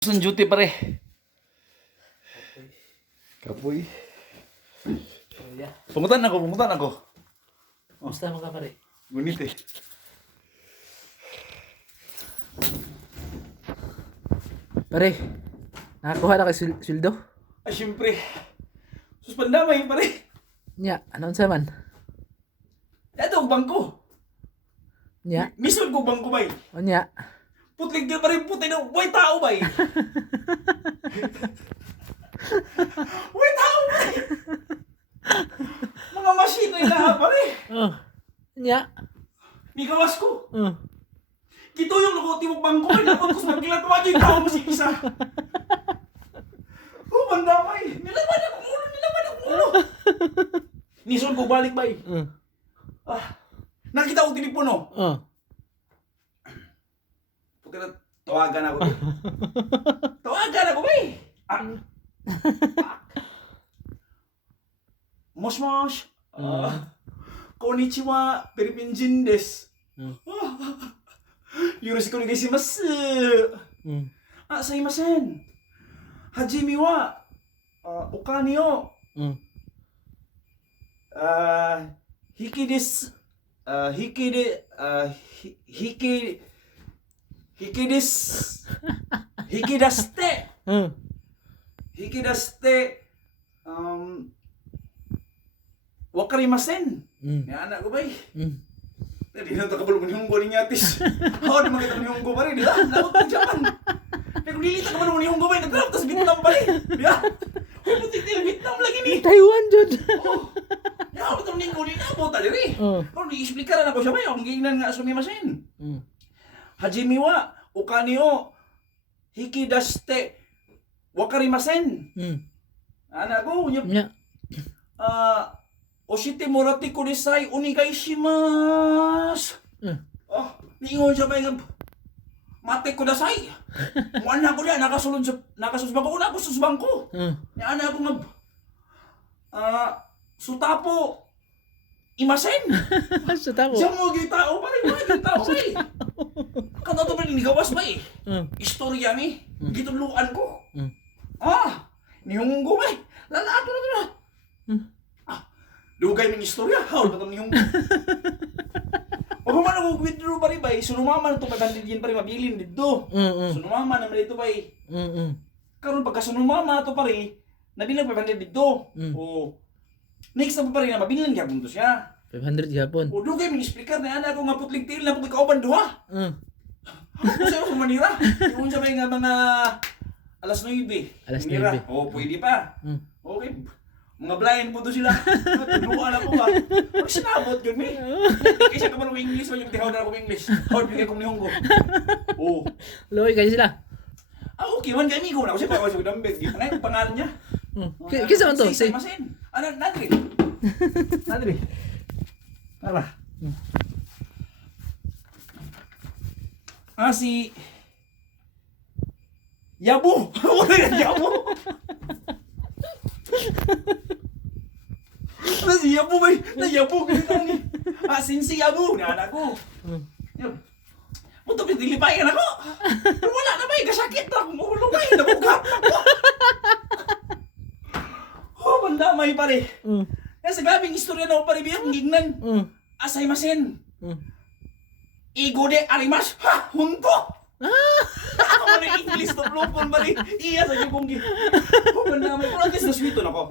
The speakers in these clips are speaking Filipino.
Sa duty pare. Kapoy. Oh, yeah. Pungutan ako. Musta mga pare? Gunit eh. Pare, nakakuha na kay sweldo? Ay, syempre. Suspandamay pare. Nya, anong sa man? Ito ang bangko. Nya, Misol ko bangko bay. o nya. Putlig ka pare puti na. Way tao bay. Way tao bay. Mga machine na ilaha pare. Oh, nya. Ni gawas ko. Oh. Kito yung lukuti mo bangko. Ay, dapat ko sa magkilat mo. Yung tao mo si isa. Oh, bandamay. Nilaman akong ulo. Nisol ko balik bay. Nakita ko telepono. Oh. Puti na, tawagan ako. Tawagan ako, bay! Mosh. Konnichiwa, Philippine des. Yoroshiku onegaishimasu. Saimasen. Hajime wa okane o hiki desu. Hiki daste, wakarimasen. Ni anak ko ba eh. Hindi na takabalo mo ni Honggo ni Nyatis. Ako naman kita mo ni Honggo pa rin, di ba? Nakot mo Japan. Pero nilita ka mo ni Honggo ba rin, nag-drop, tas Vietnam pa rin. Di ba? Kung titil Vietnam lagi ni. Taiwan jud. Ya, betul ni Honggo ni Nabo tadi rin. Oh. Kung i-explicaran ako siya ba yung gingnan nga sumimasen. Hajime wa okane o hiki daste wakarimasen. Anak ko, Nya. oshite morate kudasai onegaishimasu. Niingon siya ba yung mate kudasai? Muan ko niya, nakasusbang ko. Una ko susbang ko. Ni anak ko nga, sutapo imasen. Sa tamo. Siya mo gitao pa rin, mga gitao pa eh. Kanto to pa rin, nigawas ba eh. Istorya ni, gituluan ko. Nihunggo ba eh. Lalato na to. Dugay ming istorya, haul pa nihunggo. Pag man ako withdraw pa rin ba eh, sunumama na ito 500 yen pa rin mabilin dito. Sunumama naman dito ba eh. Karon pagka sunumama ito pa rin, nabilang 500 dito. Next na pa rin na mabilin kaya punto siya. 500 gapon. Dugay ming explicar na anak ko nga putlig til na pagkauban duha. Ako sa'yo sa Manila. Yung sa nga mga alas 9. Alas Manila. 9. Pwede pa. Okay. Mga blind po doon sila. Tunuan ako ba? Pag sinabot yun, may. Kaysa ka man ng English, may tihaw na ako English. Hawad bigay kong nihonggo. Loy kayo sila. Okay, man kami ko na ako siya. Pag ako dambit. Ano yung pangalan niya? Kisa man to? Si Masin. Ano, Nadri. Tara. Si Yabu. Wala yan, Yabu. Si Yabu ba? Na-Yabu ganito ni. Sinsi Yabu. Na anak ko. Punto pinilipayan ako. Pero wala na ba? Kasakit na. Kumulong ba? Nabugat ako. Bandamay pare. Sa grabing istorya na ako pare biyang gignan. Asay masen. Igo de arimas. Hunko. Ako man ang English to blokon pare. Iya sa yung konggi. Bandamay. Pero at least naswito na ko.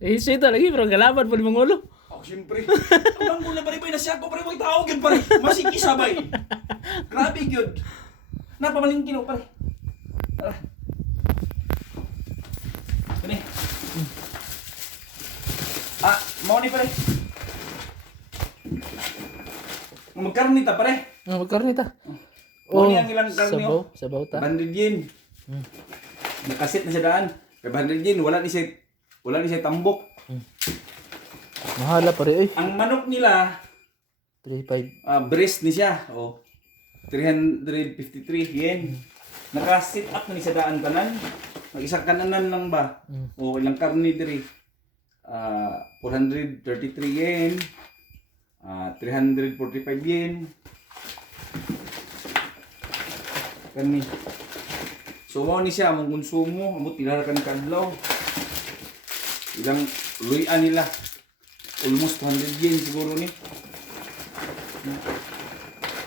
Ito lagi pero galaban po ni Mangulo. Siyempre. Ang muna pare na siya ko pare mo itawag yun pare. Masikisabay. Grabe yun. Napamalingkin ako pare. Tara. Ini. Mau ni pare. Magkarnita pare. Magkarnita. Ni ang ilang karni oh. Sabaw ta. 500 yen. Nakasit na siya daan. 500 yen, wala ni siya tambok. Mahala pare eh. Ang manok nila 35. breast ni siya. 353 yen. Naka-sit up na ni siya daan kanan. Mag-isang kananan lang ba? Ilang karni diri. 433 yen. 345 yen. Kani. So mo ni siya mong konsumo, amot pilar kan kadlaw. Ilang luyan nila. Almost 100 yen siguro ni.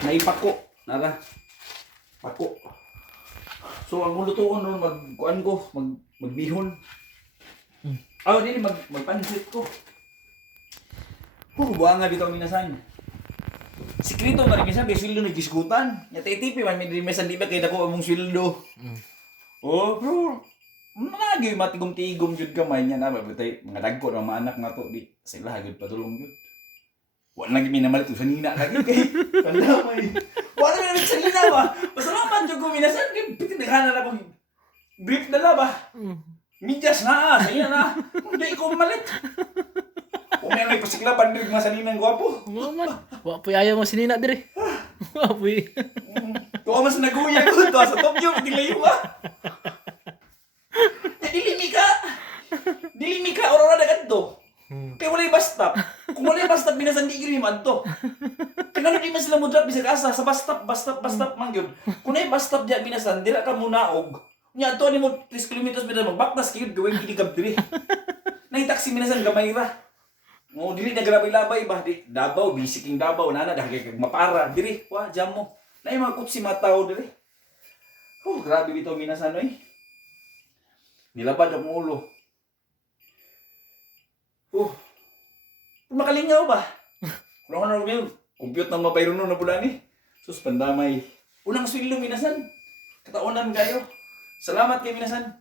Naipako, nara. Pako. So ang lutuon nun magkuan ko, magbihon. Dili magpansit ko. Buanga dito ang minasan. Sikrito nga rin minsan, kay sweldo nagkiskutan. Yatay-tipi man, may minsan di ba kaya dako among sweldo. Bro, mga matigom-tigom jud kamay niya na, batay, mga dagko ng mga anak na to, di sila hagod patulong jud. Wala lagi minamalit sa nina lagi kay pandamay. Wala na sa nina ba? Pasalamat jud ko minasan, kay bitin naghanan ako. Brief dala ba? Midyas na, saya na. Hindi ko malit. Kung may pasiklapan din mga saninang gwapo. Man. Wa po ayaw mo sinina dire. Wa po. Kung mas naguya ko to sa Tokyo, tilayo ba? Dilimi ka, Aurora na ganito. Kaya wala'y bus stop. Kung wala'y bus stop, binasandi gini madto. Kaya ano di man sila mo drop, bisag asa, sa bus stop man yun. Kung na'y bus stop dyan, binasan, dila ka munaog. Nya to ni mo 3 kilometers bida magbaktas kayod gawin gidigab diri. Nay taxi minasan gamay ra. Mo dili na grabay-labay ba di Davao bisiking Davao nana dahil kay mapara diri wa jam mo. Nay mga kutsi mataw diri. Grabe bitaw minasan oy. Nilabad ang ulo. Makalingaw ba? Kung ano rin compute nang mapayro no na pula ni. Sus pandamay. Unang sweldo minasan. Kataonan kayo. Salamat kay minasan.